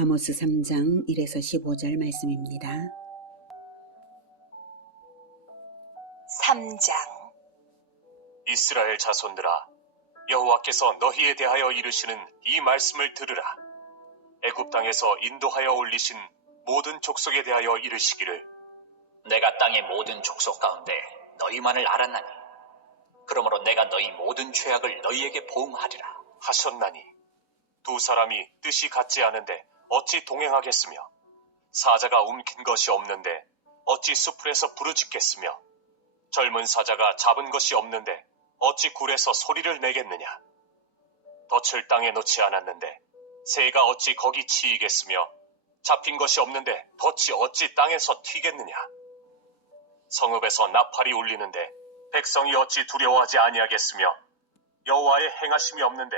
아모스 3장 1에서 15절 말씀입니다. 3장. 이스라엘 자손들아, 여호와께서 너희에 대하여 이르시는 이 말씀을 들으라. 애굽 땅에서 인도하여 올리신 모든 족속에 대하여 이르시기를, 내가 땅의 모든 족속 가운데 너희만을 알았나니 그러므로 내가 너희 모든 죄악을 너희에게 보응하리라 하셨나니, 두 사람이 뜻이 같지 않은데 어찌 동행하겠으며, 사자가 움킨 것이 없는데 어찌 수풀에서 부르짖겠으며, 젊은 사자가 잡은 것이 없는데 어찌 굴에서 소리를 내겠느냐. 덫을 땅에 놓지 않았는데 새가 어찌 거기 치이겠으며, 잡힌 것이 없는데 덫이 어찌 땅에서 튀겠느냐. 성읍에서 나팔이 울리는데 백성이 어찌 두려워하지 아니하겠으며, 여호와의 행하심이 없는데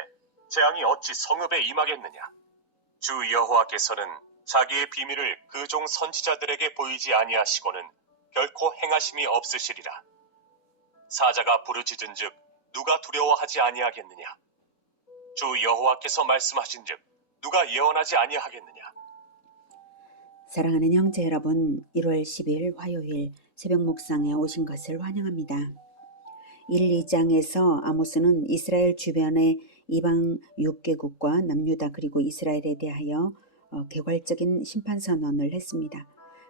재앙이 어찌 성읍에 임하겠느냐. 주 여호와께서는 자기의 비밀을 그 종 선지자들에게 보이지 아니하시고는 결코 행하심이 없으시리라. 사자가 부르짖은즉 누가 두려워하지 아니하겠느냐. 주 여호와께서 말씀하신즉 누가 예언하지 아니하겠느냐. 사랑하는 형제 여러분, 1월 10일 화요일 새벽 묵상에 오신 것을 환영합니다. 1, 2장에서 아모스는 이스라엘 주변의 이방 6개국과 남유다 그리고 이스라엘에 대하여 개괄적인 심판 선언을 했습니다.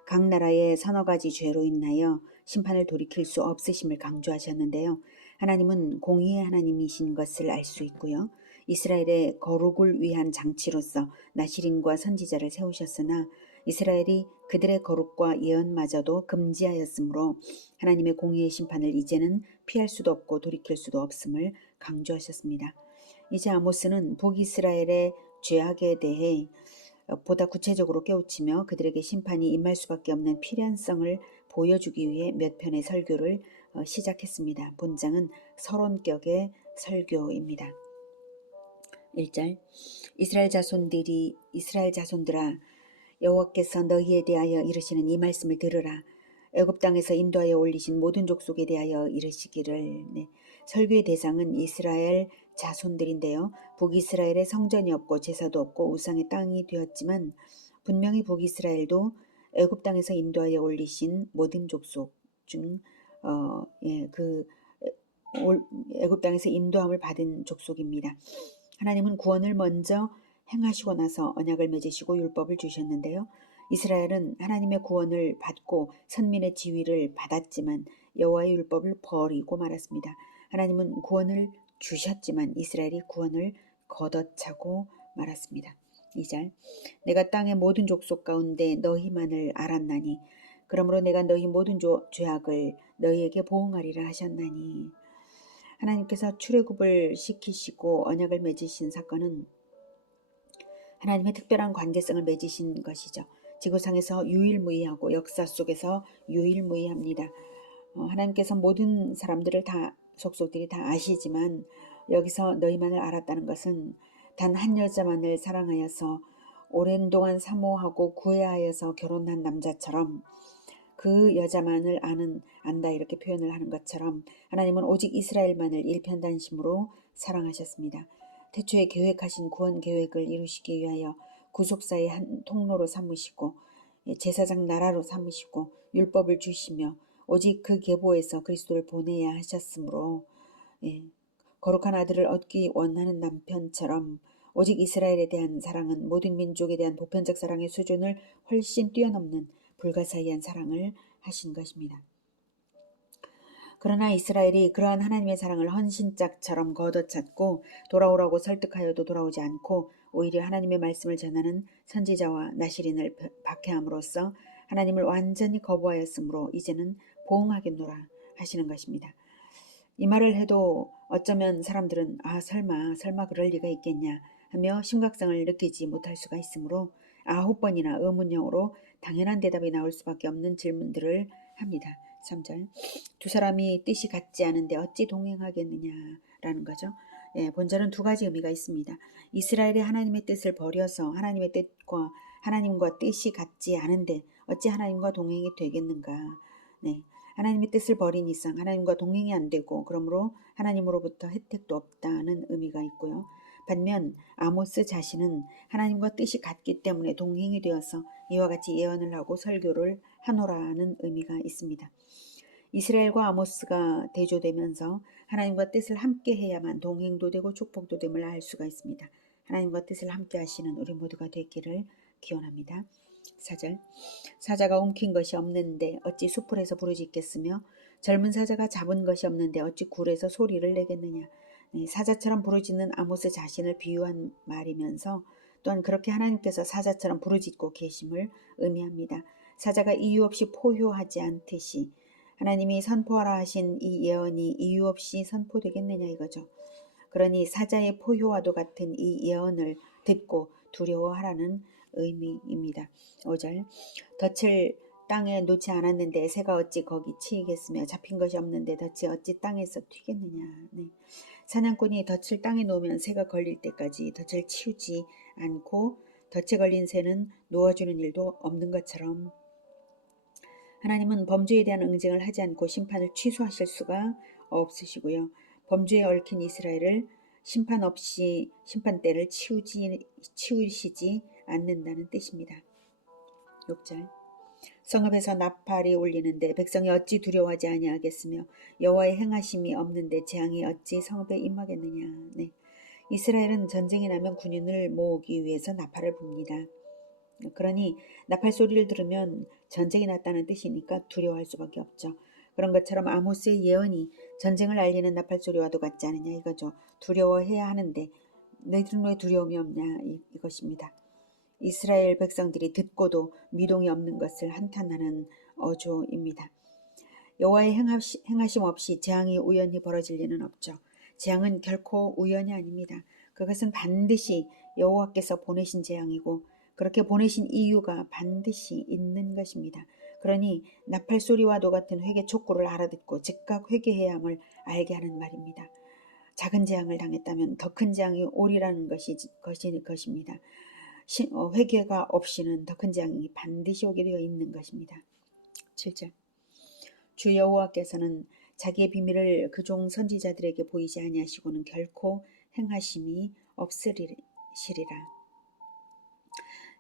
각 나라의 서너 가지 죄로 인하여 심판을 돌이킬 수 없으심을 강조하셨는데요. 하나님은 공의의 하나님이신 것을 알 수 있고요. 이스라엘의 거룩을 위한 장치로서 나시린과 선지자를 세우셨으나 이스라엘이 그들의 거룩과 예언마저도 금지하였으므로 하나님의 공의의 심판을 이제는 피할 수도 없고 돌이킬 수도 없음을 강조하셨습니다. 이제 아모스는 북이스라엘의 죄악에 대해 보다 구체적으로 깨우치며 그들에게 심판이 임할 수밖에 없는 필연성을 보여주기 위해 몇 편의 설교를 시작했습니다. 본장은 서론격의 설교입니다. 1절. 이스라엘 자손들아, 여호와께서 너희에 대하여 이르시는 이 말씀을 들으라. 애굽 땅에서 인도하여 올리신 모든 족속에 대하여 이르시기를. 설교의 대상은 이스라엘 자손들인데요. 북이스라엘에 성전이 없고 제사도 없고 우상의 땅이 되었지만 분명히 북이스라엘도 애굽 땅에서 인도하여 올리신 모든 족속 중 애굽 땅에서 인도함을 받은 족속입니다. 하나님은 구원을 먼저 행하시고 나서 언약을 맺으시고 율법을 주셨는데요. 이스라엘은 하나님의 구원을 받고 선민의 지위를 받았지만 여호와의 율법을 버리고 말았습니다. 하나님은 구원을 주셨지만 이스라엘이 구원을 걷어차고 말았습니다. 2절. 내가 땅의 모든 족속 가운데 너희만을 알았나니 그러므로 내가 너희 모든 죄악을 너희에게 보응하리라 하셨나니. 하나님께서 출애굽을 시키시고 언약을 맺으신 사건은 하나님의 특별한 관계성을 맺으신 것이죠. 지구상에서 유일무이하고 역사 속에서 유일무이합니다. 하나님께서 모든 사람들을 다 속속들이 다 아시지만 여기서 너희만을 알았다는 것은 단 한 여자만을 사랑하여서 오랜 동안 사모하고 구애하여서 결혼한 남자처럼 그 여자만을 안다 이렇게 표현을 하는 것처럼 하나님은 오직 이스라엘만을 일편단심으로 사랑하셨습니다. 태초에 계획하신 구원 계획을 이루시기 위하여 구속사의 한 통로로 삼으시고 제사장 나라로 삼으시고 율법을 주시며 오직 그 계보에서 그리스도를 보내야 하셨으므로 거룩한 아들을 얻기 원하는 남편처럼 오직 이스라엘에 대한 사랑은 모든 민족에 대한 보편적 사랑의 수준을 훨씬 뛰어넘는 불가사의한 사랑을 하신 것입니다. 그러나 이스라엘이 그러한 하나님의 사랑을 헌신짝처럼 걷어찼고 돌아오라고 설득하여도 돌아오지 않고 오히려 하나님의 말씀을 전하는 선지자와 나시린을 박해함으로써 하나님을 완전히 거부하였으므로 이제는 보응하겠노라 하시는 것입니다. 이 말을 해도 어쩌면 사람들은 설마 그럴 리가 있겠냐 하며 심각성을 느끼지 못할 수가 있으므로 9번이나 의문형으로 당연한 대답이 나올 수밖에 없는 질문들을 합니다. 3절. 두 사람이 뜻이 같지 않은데 어찌 동행하겠느냐라는 거죠. 본절은 두 가지 의미가 있습니다. 이스라엘이 하나님의 뜻을 버려서 하나님과 뜻이 같지 않은데 어찌 하나님과 동행이 되겠는가. 하나님의 뜻을 버린 이상 하나님과 동행이 안 되고 그러므로 하나님으로부터 혜택도 없다는 의미가 있고요. 반면 아모스 자신은 하나님과 뜻이 같기 때문에 동행이 되어서 이와 같이 예언을 하고 설교를 하노라는 의미가 있습니다. 이스라엘과 아모스가 대조되면서 하나님과 뜻을 함께 해야만 동행도 되고 축복도 됨을 알 수가 있습니다. 하나님과 뜻을 함께 하시는 우리 모두가 되기를 기원합니다. 4절 사자가 움킨 것이 없는데 어찌 수풀에서 부르짖겠으며 젊은 사자가 잡은 것이 없는데 어찌 굴에서 소리를 내겠느냐. 사자처럼 부르짖는 아모스 자신을 비유한 말이면서 또한 그렇게 하나님께서 사자처럼 부르짖고 계심을 의미합니다. 사자가 이유 없이 포효하지 않듯이 하나님이 선포하라 하신 이 예언이 이유 없이 선포되겠느냐 이거죠. 그러니 사자의 포효와도 같은 이 예언을 듣고 두려워하라는 의미입니다. 5절 덫을 땅에 놓지 않았는데 새가 어찌 거기 치이겠으며 잡힌 것이 없는데 덫이 어찌 땅에서 튀겠느냐. 사냥꾼이 덫을 땅에 놓으면 새가 걸릴 때까지 덫을 치우지 않고 덫에 걸린 새는 놓아주는 일도 없는 것처럼 하나님은 범죄에 대한 응징을 하지 않고 심판을 취소하실 수가 없으시고요. 범죄에 얽힌 이스라엘을 심판 없이 심판대를 치우시지 않는다는 뜻입니다. 6절 성읍에서 나팔이 울리는데 백성이 어찌 두려워하지 아니하겠으며 여호와의 행하심이 없는데 재앙이 어찌 성읍에 임하겠느냐. 이스라엘은 전쟁이 나면 군인을 모으기 위해서 나팔을 붑니다. 그러니 나팔 소리를 들으면 전쟁이 났다는 뜻이니까 두려워할 수밖에 없죠. 그런 것처럼 아모스의 예언이 전쟁을 알리는 나팔 소리와도 같지 않느냐 이거죠. 두려워해야 하는데 너희들은 왜 두려움이 없냐 이것입니다. 이스라엘 백성들이 듣고도 미동이 없는 것을 한탄하는 어조입니다. 여호와의 행하심 없이 재앙이 우연히 벌어질 리는 없죠. 재앙은 결코 우연이 아닙니다. 그것은 반드시 여호와께서 보내신 재앙이고 그렇게 보내신 이유가 반드시 있는 것입니다. 그러니 나팔 소리와도 같은 회개 촉구를 알아듣고 즉각 회개해야 함을 알게 하는 말입니다. 작은 재앙을 당했다면 더 큰 재앙이 오리라는 것입니다. 회개가 없이는 더 큰 재앙이 반드시 오게 되어 있는 것입니다. 7절 주 여호와께서는 자기의 비밀을 그종 선지자들에게 보이지 아니하시고는 결코 행하심이 없으시리라.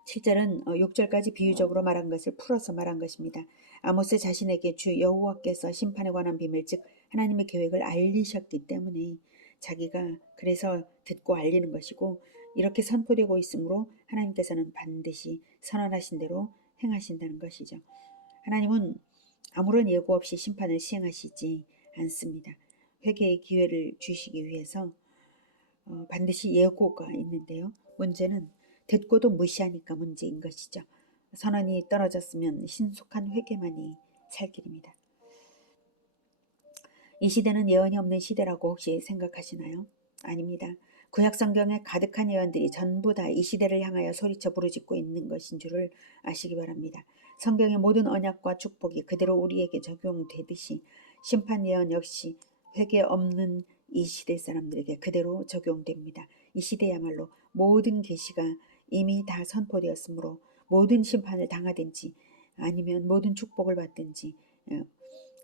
7절은 6절까지 비유적으로 말한 것을 풀어서 말한 것입니다. 아모스 자신에게 주 여호와께서 심판에 관한 비밀 즉 하나님의 계획을 알리셨기 때문에 자기가 그래서 듣고 알리는 것이고 이렇게 선포되고 있으므로 하나님께서는 반드시 선언하신 대로 행하신다는 것이죠. 하나님은 아무런 예고 없이 심판을 시행하시지 않습니다. 회개의 기회를 주시기 위해서 반드시 예고가 있는데요. 문제는 듣고도 무시하니까 문제인 것이죠. 선언이 떨어졌으면 신속한 회개만이 살 길입니다. 이 시대는 예언이 없는 시대라고 혹시 생각하시나요? 아닙니다. 구약 성경에 가득한 예언들이 전부 다 이 시대를 향하여 소리쳐 부르짖고 있는 것인 줄을 아시기 바랍니다. 성경의 모든 언약과 축복이 그대로 우리에게 적용되듯이 심판 예언 역시 회개 없는 이 시대 사람들에게 그대로 적용됩니다. 이 시대야말로 모든 계시가 이미 다 선포되었으므로 모든 심판을 당하든지 아니면 모든 축복을 받든지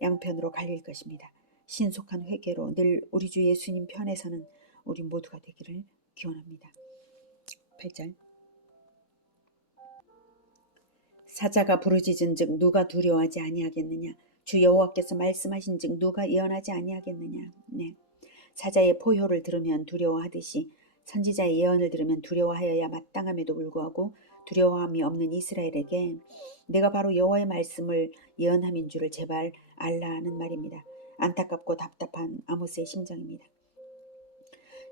양편으로 갈릴 것입니다. 신속한 회개로 늘 우리 주 예수님 편에 서는 우리 모두가 되기를 기원합니다. 8절 사자가 부르짖은즉 누가 두려워하지 아니하겠느냐. 주 여호와께서 말씀하신즉 누가 예언하지 아니하겠느냐. 사자의 포효를 들으면 두려워하듯이 선지자의 예언을 들으면 두려워하여야 마땅함에도 불구하고 두려워함이 없는 이스라엘에게 내가 바로 여호와의 말씀을 예언함인 줄을 제발 알라 하는 말입니다. 안타깝고 답답한 아모스의 심정입니다.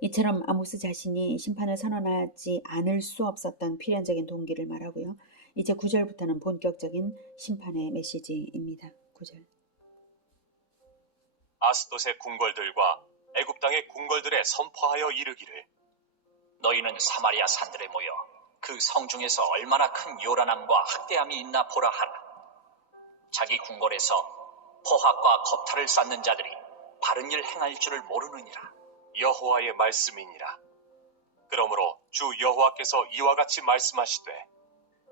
이처럼 아모스 자신이 심판을 선언하지 않을 수 없었던 필연적인 동기를 말하고요. 이제 9절부터는 본격적인 심판의 메시지입니다. 9절 아스돗의 궁궐들과 애굽 땅의 궁궐들에 선포하여 이르기를 너희는 사마리아 산들에 모여 그 성중에서 얼마나 큰 요란함과 학대함이 있나 보라 하라. 자기 궁궐에서 포학과 겁탈을 쌓는 자들이 바른 일 행할 줄을 모르느니라. 여호와의 말씀이니라. 그러므로 주 여호와께서 이와 같이 말씀하시되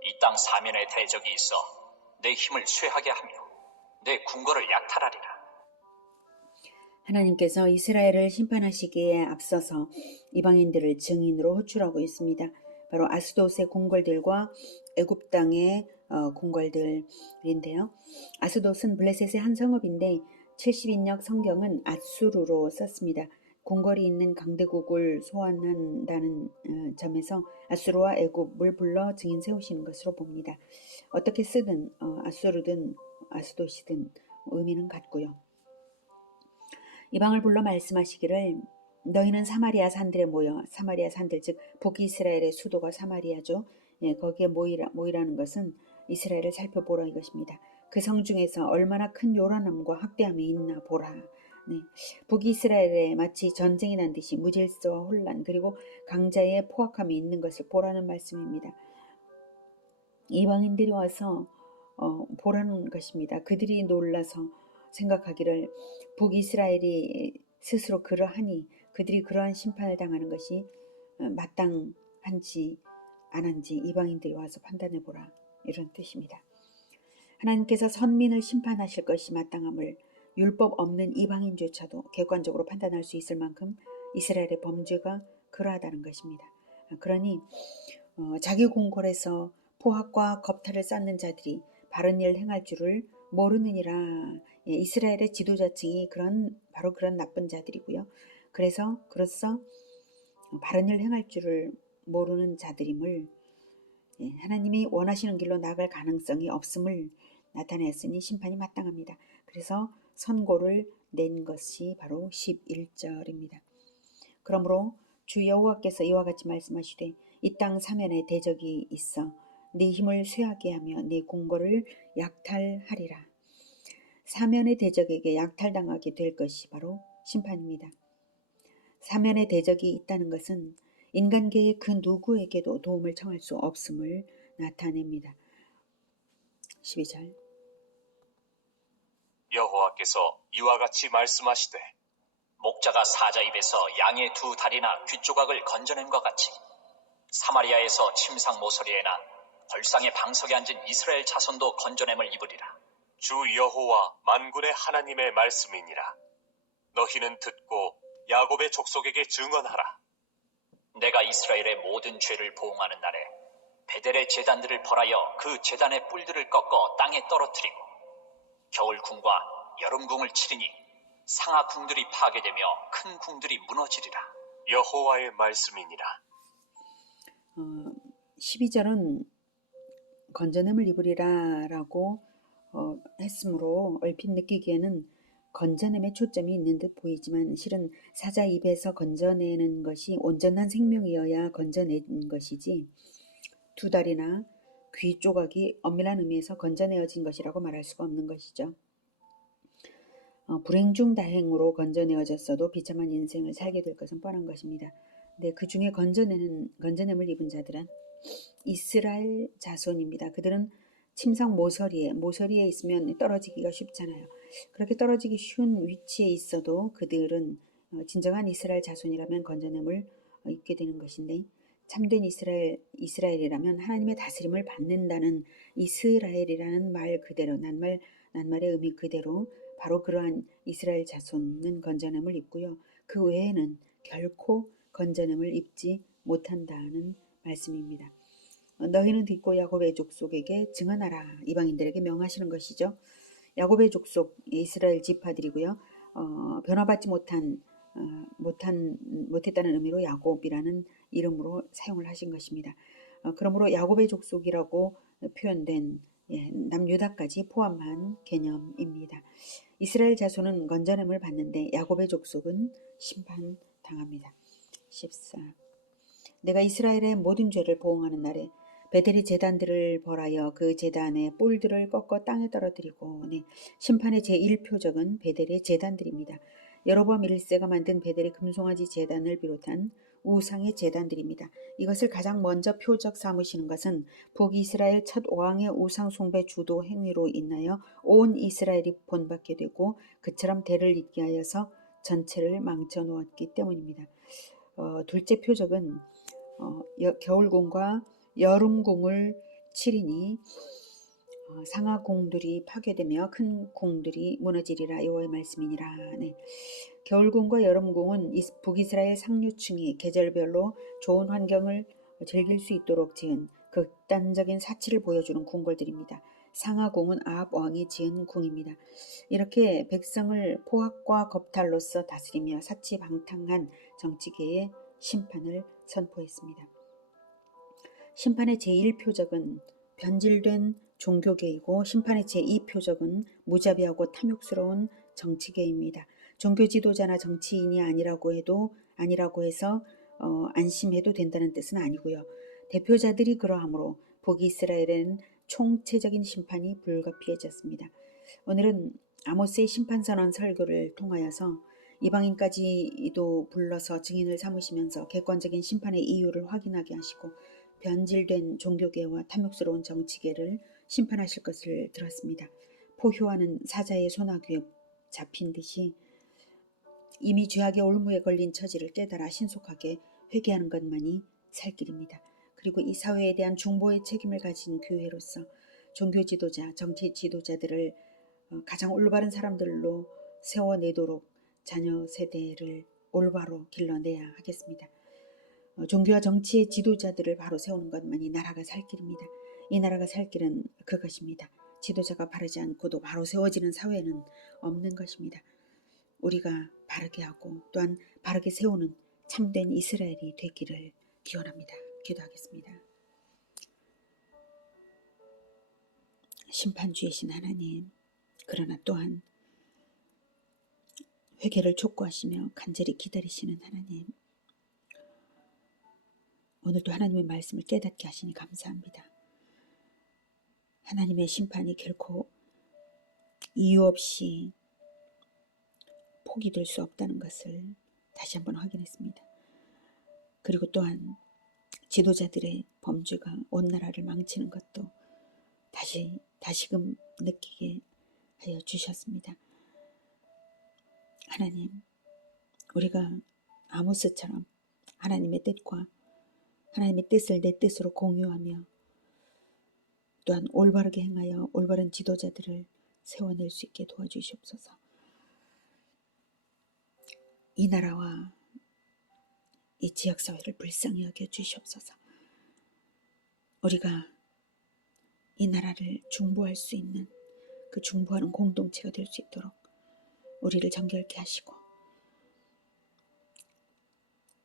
이 땅 사면에 대적이 있어 내 힘을 쇠하게 하며 내 궁궐을 약탈하리라. 하나님께서 이스라엘을 심판하시기에 앞서서 이방인들을 증인으로 호출하고 있습니다. 바로 아스돗의 궁궐들과 애굽 땅의 궁궐들인데요. 아스돗은 블레셋의 한 성읍인데 70인역 성경은 아수르로 썼습니다. 궁궐이 있는 강대국을 소환한다는 점에서 아수르와 애굽을 불러 증인 세우시는 것으로 봅니다. 어떻게 쓰든 아수르든 아스돗이든 의미는 같고요. 이방을 불러 말씀하시기를 너희는 사마리아 산들에 모여, 사마리아 산들 즉 북이스라엘의 수도가 사마리아죠. 거기에 모이라는 것은 이스라엘을 살펴보라 이것입니다. 그 성 중에서 얼마나 큰 요란함과 학대함이 있나 보라. 네. 북이스라엘에 마치 전쟁이 난 듯이 무질서와 혼란 그리고 강자의 포악함이 있는 것을 보라는 말씀입니다. 이방인들이 와서 보라는 것입니다. 그들이 놀라서 생각하기를 북이스라엘이 스스로 그러하니 그들이 그러한 심판을 당하는 것이 마땅한지 안 한지 이방인들이 와서 판단해 보라 이런 뜻입니다. 하나님께서 선민을 심판하실 것이 마땅함을 율법 없는 이방인조차도 객관적으로 판단할 수 있을 만큼 이스라엘의 범죄가 그러하다는 것입니다. 그러니 자기 궁궐에서 포악과 겁탈을 쌓는 자들이 바른 일을 행할 줄을 모르느니라. 이스라엘의 지도자층이 바로 그런 나쁜 자들이고요. 그래서 바른 일을 행할 줄을 모르는 자들임을 하나님이 원하시는 길로 나아갈 가능성이 없음을 나타냈으니 심판이 마땅합니다. 그래서 선고를 낸 것이 바로 11절입니다. 그러므로 주 여호와께서 이와 같이 말씀하시되 이 땅 사면에 대적이 있어 네 힘을 쇠하게 하며 네 궁궐을 약탈하리라. 사면의 대적에게 약탈당하게 될 것이 바로 심판입니다. 사면의 대적이 있다는 것은 인간계의 그 누구에게도 도움을 청할 수 없음을 나타냅니다. 12절 여호와께서 이와 같이 말씀하시되 목자가 사자 입에서 양의 두 다리나 귓조각을 건져낸과 같이 사마리아에서 침상 모서리에나 벌상의 방석에 앉은 이스라엘 자손도 건져냄을 입으리라. 주 여호와 만군의 하나님의 말씀이니라. 너희는 듣고 야곱의 족속에게 증언하라. 내가 이스라엘의 모든 죄를 보응하는 날에 베델의 제단들을 벌하여 그 제단의 뿔들을 꺾어 땅에 떨어뜨리고 겨울 궁과 여름 궁을 치리니 상하 궁들이 파괴되며 큰 궁들이 무너지리라. 여호와의 말씀이니라. 12절은 건져냄을 입으리라 라고 했으므로 얼핏 느끼기에는 건져냄에 초점이 있는 듯 보이지만 실은 사자 입에서 건져내는 것이 온전한 생명이어야 건져낸 것이지 두 다리나 귀 조각이 엄밀한 의미에서 건져내어진 것이라고 말할 수가 없는 것이죠. 불행 중 다행으로 건져내어졌어도 비참한 인생을 살게 될 것은 뻔한 것입니다. 네, 그 중에 건져냄을 입은 자들은 이스라엘 자손입니다. 그들은 침상 모서리에 있으면 떨어지기가 쉽잖아요. 그렇게 떨어지기 쉬운 위치에 있어도 그들은 진정한 이스라엘 자손이라면 건져냄을 입게 되는 것인데 참된 이스라엘이라면 하나님의 다스림을 받는다는 이스라엘이라는 말 그대로 낱말의 의미 그대로 바로 그러한 이스라엘 자손은 건져냄을 입고요. 그 외에는 결코 건져냄을 입지 못한다는 말씀입니다. 너희는 듣고 야곱의 족속에게 증언하라. 이방인들에게 명하시는 것이죠. 야곱의 족속 이스라엘 지파들이고요. 변화받지 못했다는 의미로 야곱이라는 이름으로 사용을 하신 것입니다. 그러므로 야곱의 족속이라고 표현된 남유다까지 포함한 개념입니다. 이스라엘 자손은 건져냄을 받는데 야곱의 족속은 심판당합니다. 14. 내가 이스라엘의 모든 죄를 보응하는 날에 베델의 제단들을 벌하여 그 제단의 뿔들을 꺾어 땅에 떨어뜨리고 심판의 제1표적은 베델의 제단들입니다. 여로보암 1세가 만든 베델의 금송아지 제단을 비롯한 우상의 제단들입니다. 이것을 가장 먼저 표적 삼으시는 것은 북이스라엘 첫 왕의 우상 숭배 주도 행위로 인하여 온 이스라엘이 본받게 되고 그처럼 대를 잇게 하여서 전체를 망쳐 놓았기 때문입니다. 둘째 표적은 겨울궁과 여름궁을 치리니 상하 궁들이 파괴되며 큰 궁들이 무너지리라. 여호와의 말씀이니라. 네. 겨울궁과 여름궁은 북이스라엘 상류층이 계절별로 좋은 환경을 즐길 수 있도록 지은 극단적인 사치를 보여주는 궁궐들입니다. 상하궁은 아합 왕이 지은 궁입니다. 이렇게 백성을 포악과 겁탈로서 다스리며 사치방탕한 정치계의 심판을 선포했습니다. 심판의 제1표적은 변질된 종교계이고 심판의 제2표적은 무자비하고 탐욕스러운 정치계입니다. 종교 지도자나 정치인이 아니라고 해서 안심해도 된다는 뜻은 아니고요. 대표자들이 그러하므로 북이스라엘에는 총체적인 심판이 불가피해졌습니다. 오늘은 아모스의 심판선언 설교를 통하여서 이방인까지도 불러서 증인을 삼으시면서 객관적인 심판의 이유를 확인하게 하시고 변질된 종교계와 탐욕스러운 정치계를 심판하실 것을 들었습니다. 포효하는 사자의 소나귀에 잡힌 듯이 이미 죄악의 올무에 걸린 처지를 깨달아 신속하게 회개하는 것만이 살 길입니다. 그리고 이 사회에 대한 중보의 책임을 가진 교회로서 종교 지도자, 정치 지도자들을 가장 올바른 사람들로 세워내도록 자녀 세대를 올바로 길러내야 하겠습니다. 종교와 정치의 지도자들을 바로 세우는 것만이 나라가 살 길입니다. 이 나라가 살 길은 그것입니다. 지도자가 바르지 않고도 바로 세워지는 사회는 없는 것입니다. 우리가 바르게 하고 또한 바르게 세우는 참된 이스라엘이 되기를 기원합니다. 기도하겠습니다. 심판주이신 하나님, 그러나 또한 회개를 촉구하시며 간절히 기다리시는 하나님, 오늘도 하나님의 말씀을 깨닫게 하시니 감사합니다. 하나님의 심판이 결코 이유 없이 포기될 수 없다는 것을 다시 한번 확인했습니다. 그리고 또한 지도자들의 범죄가 온 나라를 망치는 것도 다시금 느끼게 하여 주셨습니다. 하나님, 우리가 아모스처럼 하나님의 뜻과 하나님의 뜻을 내 뜻으로 공유하며 또한 올바르게 행하여 올바른 지도자들을 세워낼 수 있게 도와주시옵소서. 이 나라와 이 지역사회를 불쌍히 여겨 주시옵소서. 우리가 이 나라를 중보할 수 있는 그 중보하는 공동체가 될 수 있도록 우리를 정결케 하시고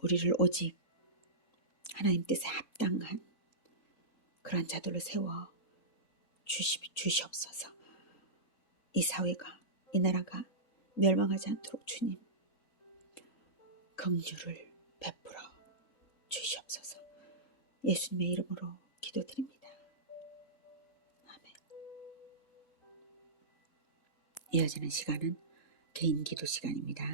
우리를 오직 하나님 뜻에 합당한 그러한 자들로 세워 주시옵소서. 이 사회가, 이 나라가 멸망하지 않도록 주님 긍휼을 베풀어 주시옵소서. 예수님의 이름으로 기도드립니다. 아멘. 이어지는 시간은 개인 기도 시간입니다.